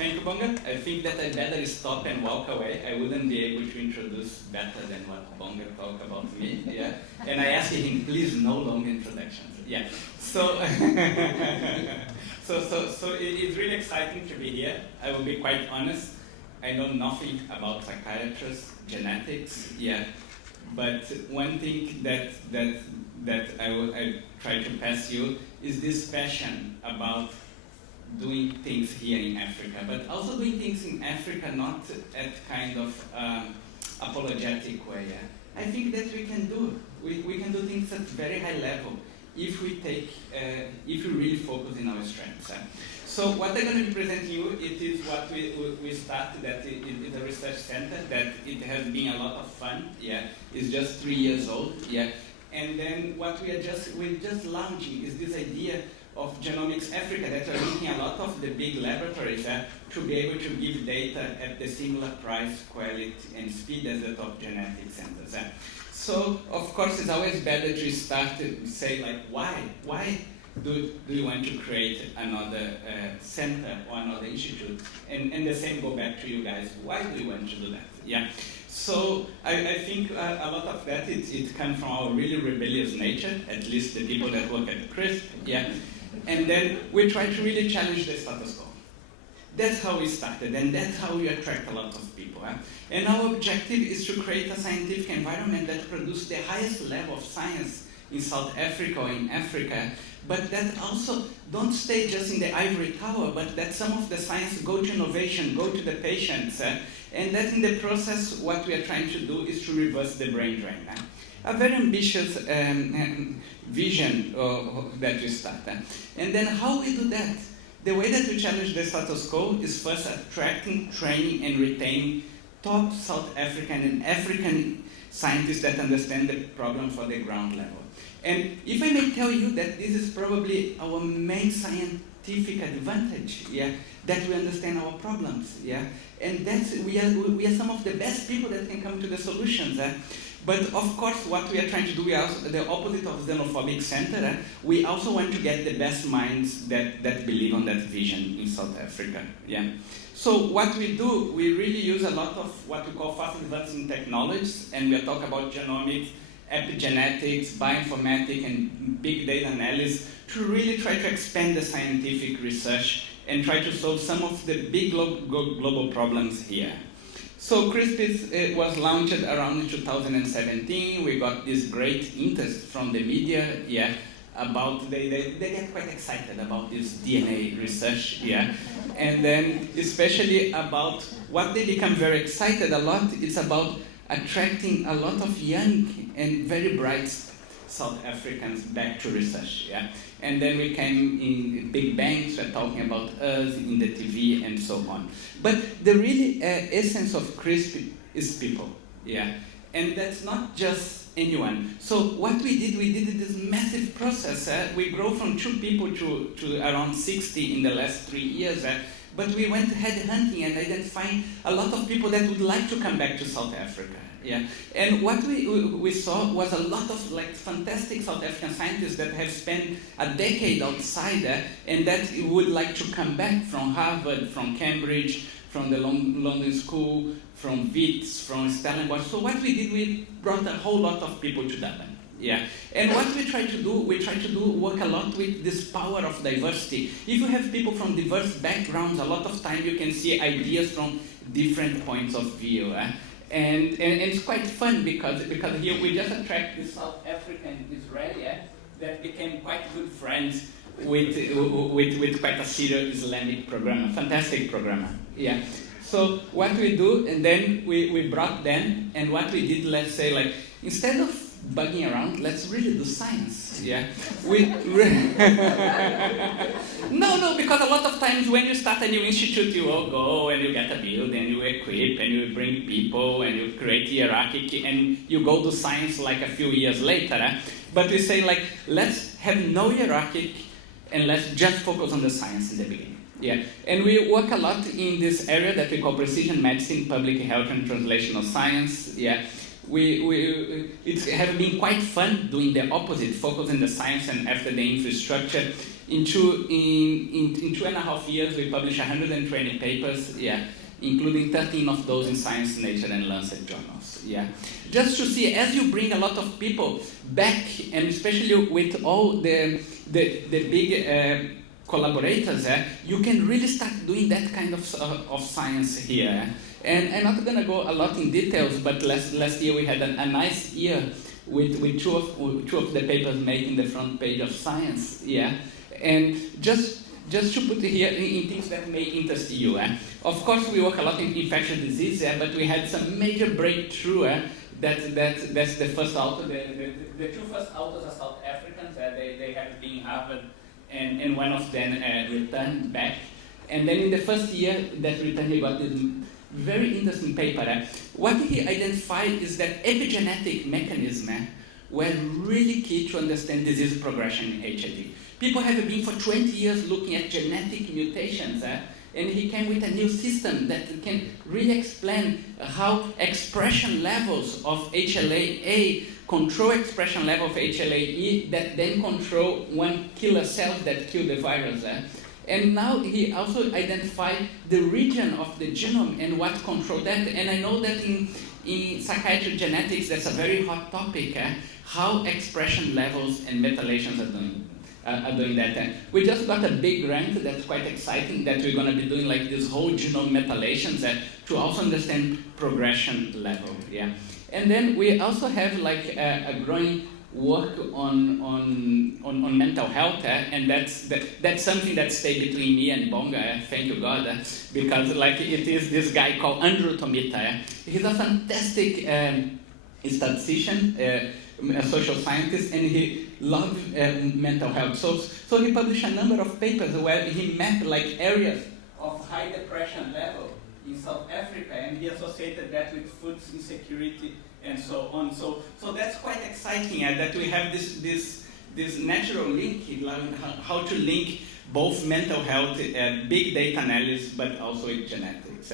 Thank you, Bonga. I think that I better stop and walk away. I wouldn't be able to introduce better than what Bonga talked about me. Yeah, and I asked him, please, no long introductions. Yeah, so so it is really exciting to be here. I will be quite honest. I know nothing about psychiatrists, genetics. Yeah, but one thing that I try to pass you is this passion about doing things here in Africa, but also doing things in Africa not at kind of apologetic way. Yeah? I think that we can do things at very high level if we really focus in our strengths. So what I'm going to be presenting you, it is what we started, that it is a research center, that it has been a lot of fun. Yeah, it's just 3 years old. Yeah, and then what we're just launching is this idea of Genomics Africa, that are looking a lot of the big laboratories to be able to give data at the similar price, quality, and speed as the top genetic centers. So, of course, it's always better to start to say, like, why do you want to create another center or another institute? And the same go back to you guys. Why do you want to do that? Yeah. So I think a lot of that, it comes from our really rebellious nature, at least the people that work at CRISP. Yeah. And then we try to really challenge the status quo. That's how we started, and that's how we attract a lot of people. And our objective is to create a scientific environment that produces the highest level of science in South Africa or in Africa, but that also don't stay just in the ivory tower, but that some of the science go to innovation, go to the patients, and that in the process, what we are trying to do is to reverse the brain drain. A very ambitious vision that we start. And then how we do that? The way that we challenge the status quo is first attracting, training, and retaining top South African and African scientists that understand the problem for the ground level. And if I may tell you that this is probably our main scientific advantage, yeah, that we understand our problems, yeah, and that's we are some of the best people that can come to the solutions. But of course, what we are trying to do, we are also the opposite of xenophobic center. We also want to get the best minds that believe on that vision in South Africa. Yeah. So what we do, we really use a lot of what we call fast advancing technologies, and we'll talk about genomics, epigenetics, bioinformatics, and big data analysis to really try to expand the scientific research and try to solve some of the big global problems here. So CRISP was launched around 2017. We got this great interest from the media, yeah, about, they get quite excited about this DNA research, yeah. And then especially about what they become very excited a lot, it's about attracting a lot of young and very bright South Africans back to research, yeah. And then we came in big bangs, we're talking about us in the TV and so on. But the really essence of CRISP is people, yeah. And that's not just anyone. So what we did this massive process. We grow from 2 people to around 60 in the last 3 years. But we went headhunting and identifying a lot of people that would like to come back to South Africa. Yeah, and what we saw was a lot of like fantastic South African scientists that have spent a decade outside and that would like to come back from Harvard, from Cambridge, from the London School, from Wits, from Stellenbosch. So what we did, we brought a whole lot of people to Durban. Yeah, and what we try to do, work a lot with this power of diversity. If you have people from diverse backgrounds, a lot of time you can see ideas from different points of view. And it's quite fun because here we just attract the South African Israeli that became quite good friends with quite a serious Islamic programmer, fantastic programmer. Yeah. So what we do, and then we brought them, and what we did, let's say, like, instead of bugging around, let's really do science. Yeah. No, because a lot of times when you start a new institute, you all go and you get a building, you equip, and you bring people, and you create hierarchy, and you go to science like a few years later. But we say, like, let's have no hierarchy, and let's just focus on the science in the beginning. Yeah, and we work a lot in this area that we call precision medicine, public health, and translational science. Yeah, it has been quite fun doing the opposite, focus on the science and after the infrastructure. In 2.5 years, we published 120 papers, including 13 of those in Science, Nature, and Lancet journals. Just to see, as you bring a lot of people back, and especially with all the big collaborators, you can really start doing that kind of science here. And I'm not going to go a lot in details, but last year we had a nice year with two of the papers making the front page of Science. And just to put here in things that may interest you. Of course, we work a lot in infectious disease, but we had some major breakthrough. That's the first author. The two first authors are South Africans. They have been in Harvard, and one of them returned back. And then in the first year that returned, he got this very interesting paper. What he identified is that epigenetic mechanisms were really key to understand disease progression in HIV. People have been for 20 years looking at genetic mutations, and he came with a new system that can really explain how expression levels of HLA-A control expression level of HLA-E that then control one killer cell that kill the virus. And now he also identified the region of the genome and what controls that. And I know that in psychiatric genetics, that's a very hot topic, how expression levels and methylations are doing that. We just got a big grant that's quite exciting that we're going to be doing like this whole genome methylations to also understand progression level. And then we also have like a growing work on mental health, and that's something that stays between me and Bonga, thank you God, because like it is this guy called Andrew Tomita. He's a fantastic statistician, a social scientist, and he loves mental health. So he published a number of papers where he mapped like areas of high depression level in South Africa, and he associated that with food insecurity and so on. So that's quite exciting that we have this natural link, how to link both mental health, big data analysis, but also with genetics.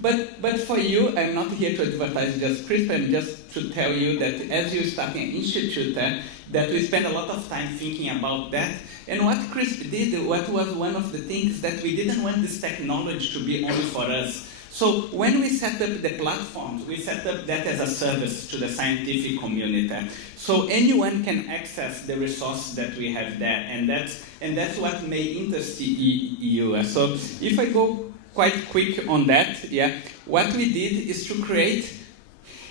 But for you, I'm not here to advertise just CRISPR, I'm just to tell you that as you start an institute, that we spend a lot of time thinking about that. And what CRISPR did, what was one of the things that we didn't want this technology to be only for us. So when we set up the platforms, we set up that as a service to the scientific community. So anyone can access the resource that we have there, and that's what may interest you. So if I go quite quick on that, what we did is to create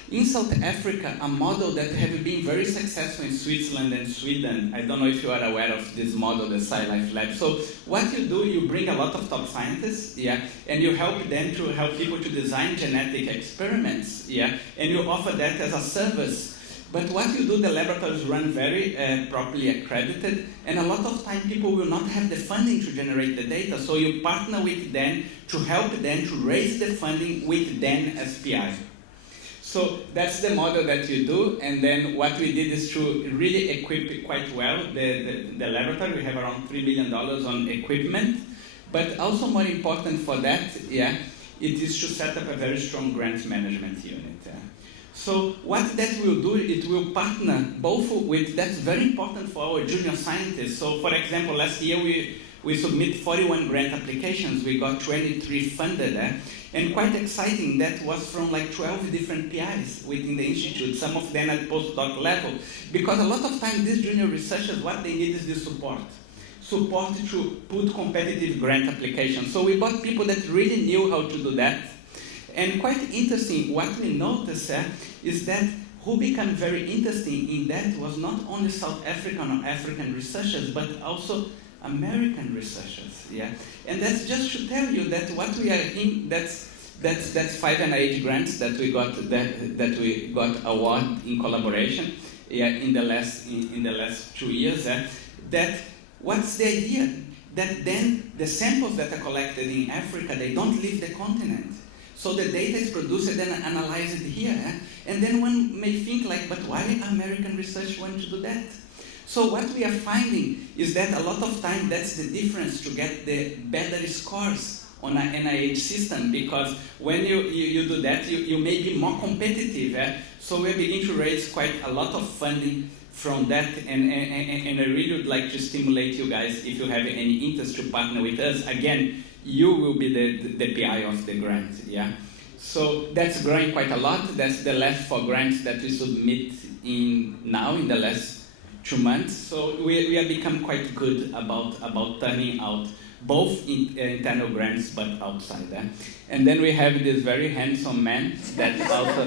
in South Africa a model that has been very successful in Switzerland and Sweden. I don't know if you are aware of this model, the SciLife Lab. So what you do, you bring a lot of top scientists, and you help them to help people to design genetic experiments, and you offer that as a service. But what you do, the laboratories run very properly accredited, and a lot of time people will not have the funding to generate the data, so you partner with them to help them to raise the funding with them as PI. So that's the model that you do, and then what we did is to really equip quite well the laboratory. We have around $3 million on equipment, but also more important for that, it is to set up a very strong grants management unit. So what that will do, it will partner both with, that's very important for our junior scientists. So for example, last year we submitted 41 grant applications, we got 23 funded, and quite exciting, that was from like 12 different PIs within the institute, some of them at postdoc level, because a lot of times these junior researchers, what they need is the support to put competitive grant applications. So we got people that really knew how to do that. And quite interesting, what we noticed is that who became very interesting in that was not only South African or African researchers, but also American researchers, And that's just to tell you that what we are in, that's 5 NIH grants that we got award in collaboration, in the last 2 years. That what's the idea? That then the samples that are collected in Africa, they don't leave the continent. So the data is produced and then analyzed here. And then one may think like, but why American research want to do that? So what we are finding is that a lot of time that's the difference to get the better scores on an NIH system, because when you do that, you may be more competitive. So we begin to raise quite a lot of funding from that, and I really would like to stimulate you guys, if you have any interest, to partner with us. Again, you will be the PI of the grant, yeah? So that's growing quite a lot. That's the last 4 grants that we submit in the last 2 months. So we have become quite good about turning out both internal grants but outside. And then we have this very handsome man that also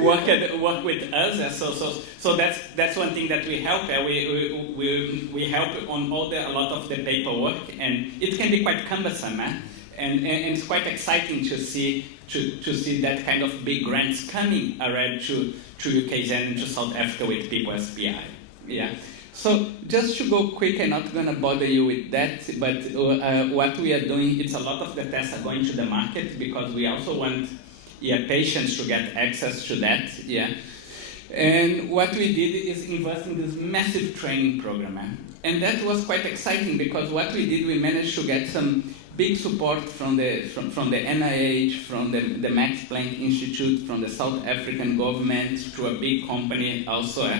work with us. So that's one thing that we help. We help on a lot of the paperwork, and it can be quite cumbersome. And it's quite exciting to see that kind of big grants coming already to UK and to South Africa with people as PI. Yeah. So just to go quick, I'm not going to bother you with that, but what we are doing, it's a lot of the tests are going to the market, because we also want patients to get access to that. Yeah. And what we did is invest in this massive training program. And that was quite exciting, because what we did, we managed to get some big support from the NIH, from the Max Planck Institute, from the South African government, to a big company also,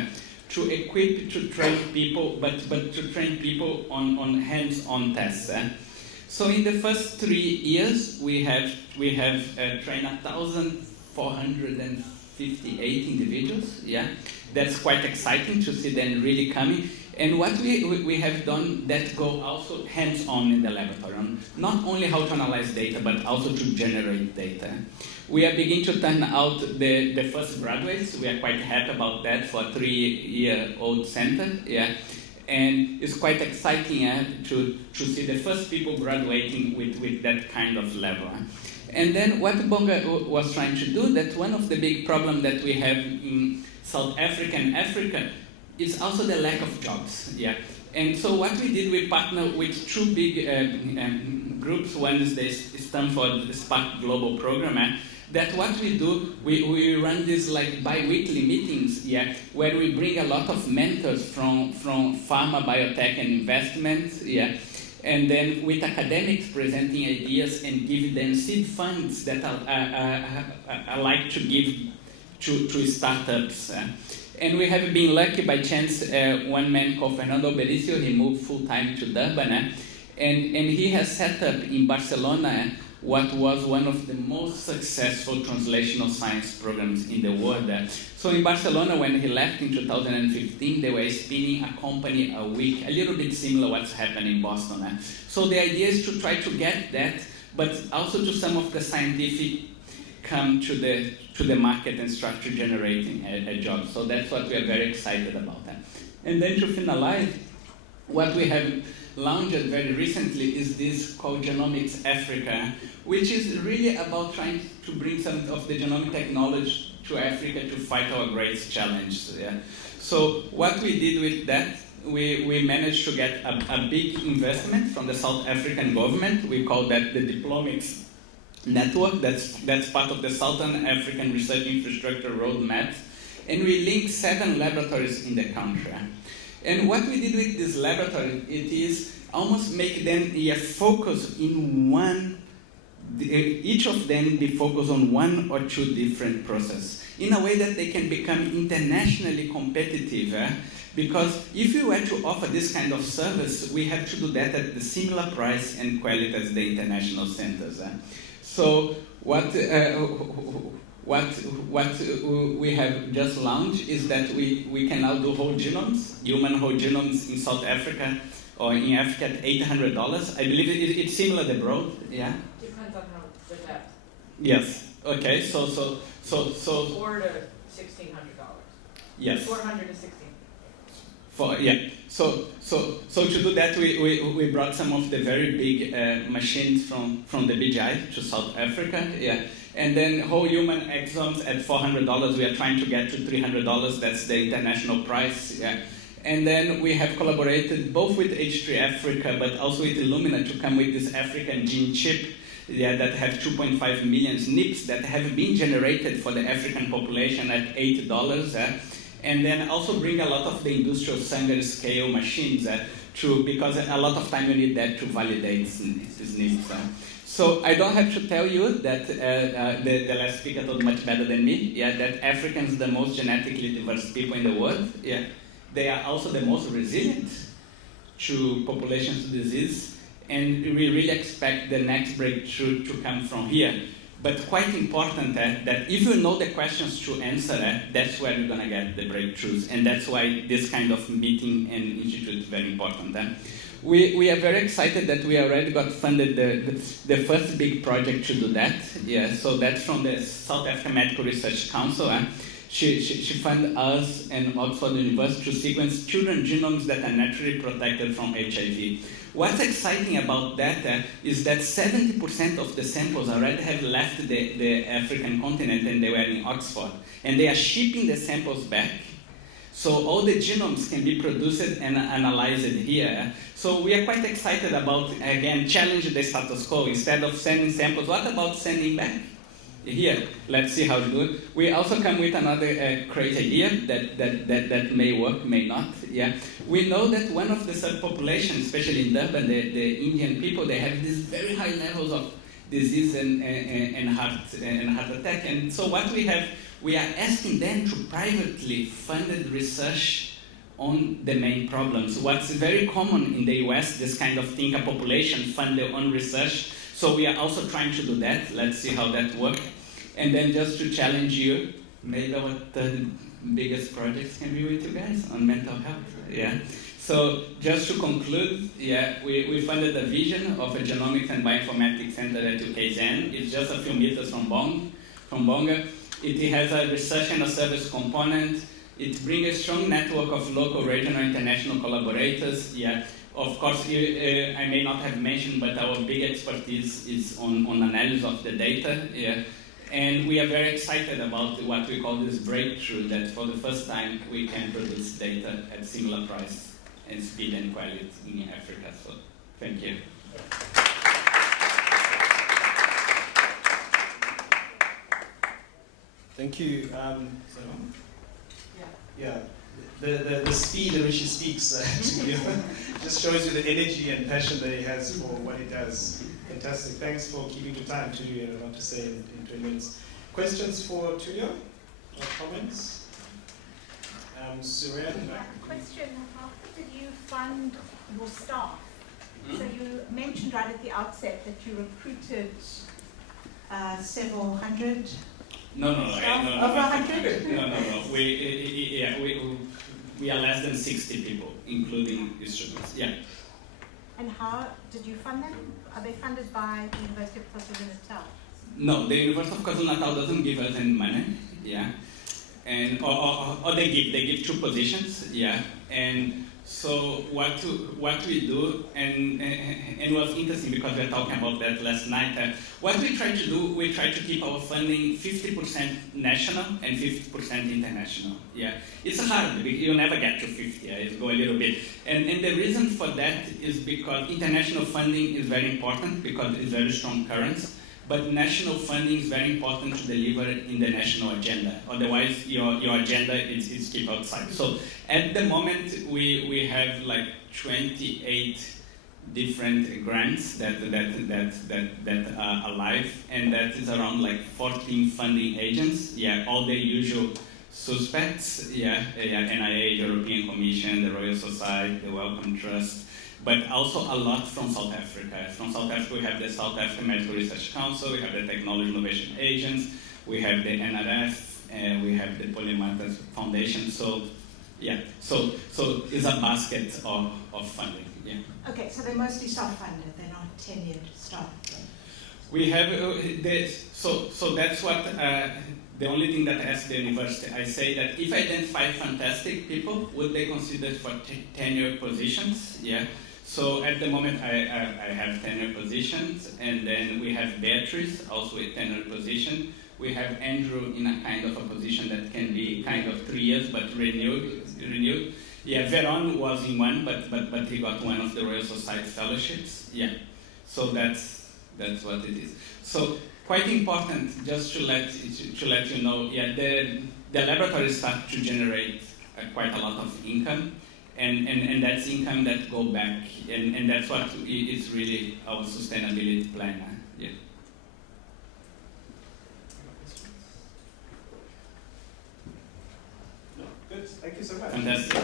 to equip, to train people, but to train people on hands-on tests. So in the first 3 years, we have trained 1,458 individuals. Yeah, that's quite exciting to see them really coming. And what we have done, that go also hands-on in the laboratory, not only how to analyze data, but also to generate data. We are beginning to turn out the first graduates. We are quite happy about that for a 3-year-old center. Yeah. And it's quite exciting to see the first people graduating with that kind of level. And then what Bonga was trying to do, that one of the big problems that we have in South Africa and Africa is also the lack of jobs. Yeah. And so what we did, we partnered with 2 big groups. One is the Stanford Spark Global Program. That what we do, we run these like bi-weekly meetings, yeah, where we bring a lot of mentors from pharma, biotech, and investments, yeah, and then with academics presenting ideas and give them seed funds that I like to give to startups. And we have been lucky by chance. One man called Fernando Bericio, he moved full-time to Durban, and he has set up in Barcelona what was one of the most successful translational science programs in the world. So in Barcelona, when he left in 2015, they were spinning a company a week, a little bit similar to what's happening in Boston. So the idea is to try to get that, but also to some of the scientific come to the market and start to generating a job. So that's what we are very excited about. And then to finalize, what we have launched very recently is this called Genomics Africa, which is really about trying to bring some of the genomic technology to Africa to fight our greatest challenge. Yeah. So what we did with that, we managed to get a big investment from the South African government. We call that the Diplomics Network. That's part of the Southern African Research Infrastructure Roadmap. And we linked 7 laboratories in the country. And what we did with this laboratory, it is almost make them focus in one, each of them be focused on 1 or 2 different processes, in a way that they can become internationally competitive. Because if we were to offer this kind of service, we have to do that at the similar price and quality as the international centers. So what we have just launched is that we can now do whole genomes, human whole genomes in South Africa or in Africa at $800. I believe it's similar to abroad, yeah? Depends on how the depth. Yes, okay, so. 4 to $1,600. Yes. 400 to 16. So to do that, we brought some of the very big machines from the BGI to South Africa, yeah. And then whole human exomes at $400, we are trying to get to $300, that's the international price, yeah. And then we have collaborated both with H3 Africa, but also with Illumina to come with this African gene chip, yeah, that have 2.5 million SNPs that have been generated for the African population at $8, and then also bring a lot of the industrial Sanger scale machines because a lot of time you need that to validate these needs. So I don't have to tell you that the last speaker told much better than me. That Africans are the most genetically diverse people in the world. They are also the most resilient to populations disease, and we really expect the next breakthrough to come from here. But quite important that if you know the questions to answer, that's where you're going to get the breakthroughs, and that's why this kind of meeting and institute is very important. We are very excited that we already got funded the first big project to do that. So that's from the South African Medical Research Council. She funded us and Oxford University to sequence children's genomes that are naturally protected from HIV. What's exciting about that is that 70% of the samples already have left the African continent and they were in Oxford. And they are shipping the samples back. So all the genomes can be produced and analyzed here. So we are quite excited about, again, challenge the status quo. Instead of sending samples, what about sending back? Here, let's see how to do it. We also come with another crazy idea that may work, may not. We know that one of the subpopulations, especially in Durban, the Indian people, they have these very high levels of disease and heart attack. And so what we have, we are asking them to privately funded research on the main problems. What's very common in the US, this kind of thing, a population fund their own research. So we are also trying to do that. Let's see how that works. And then just to challenge you, maybe our third biggest projects can be with you guys on mental health. So just to conclude, we funded a vision of a genomics and bioinformatics center at UKZN. It's just a few meters from Bonga. It has a research and a service component. It brings a strong network of local, regional, international collaborators. Of course, I may not have mentioned, but our big expertise is on analysis of the data. And we are very excited about what we call this breakthrough, that for the first time we can produce data at similar price and speed and quality in Africa. So, thank you. Thank you. The speed at which he speaks just shows you the energy and passion that he has for what he does. Fantastic. Thanks for keeping the time, Tulio, and I want to say in 20 minutes. Questions for Tulio or comments? Surya? Question, how did you fund your staff? So you mentioned right at the outset that you recruited several hundred. No. Over 100? No. We are less than 60 people, including the students. And how did you fund them? Are they funded by the University of KwaZulu-Natal? No, the University of KwaZulu-Natal doesn't give us any money. And or they give 2 positions. And so what we do, and it was interesting because we were talking about that last night. What we try to do, we try to keep our funding 50% national and 50% international. It's hard because you never get to 50. It go a little bit, and the reason for that is because international funding is very important because it's very strong currency. But national funding is very important to deliver in the national agenda. Otherwise, your agenda is kept outside. So at the moment, we have like 28 different grants that are alive, and that is around like 14 funding agents. All the usual suspects. NIH, European Commission, the Royal Society, the Wellcome Trust. But also a lot from South Africa. From South Africa, we have the South African Medical Research Council, we have the Technology Innovation Agents, we have the NRF, and we have the Polymath Foundation. So it's a basket of funding. Okay, so they're mostly self-funded, they're not tenured staff. We have so that's what the only thing that I ask the university. I say that if I identify fantastic people, would they consider for tenure positions? So at the moment, I have tenure positions, and then we have Beatrice, also a tenure position. We have Andrew in a kind of a position that can be kind of 3 years, but renewed. Veron was in one, but he got one of the Royal Society fellowships. So that's what it is. So quite important, just to let you know. the laboratory starts to generate quite a lot of income, and that's income that go back, and that's what is really our sustainability plan. Yeah. No, good. Thank you so much. Fantastic.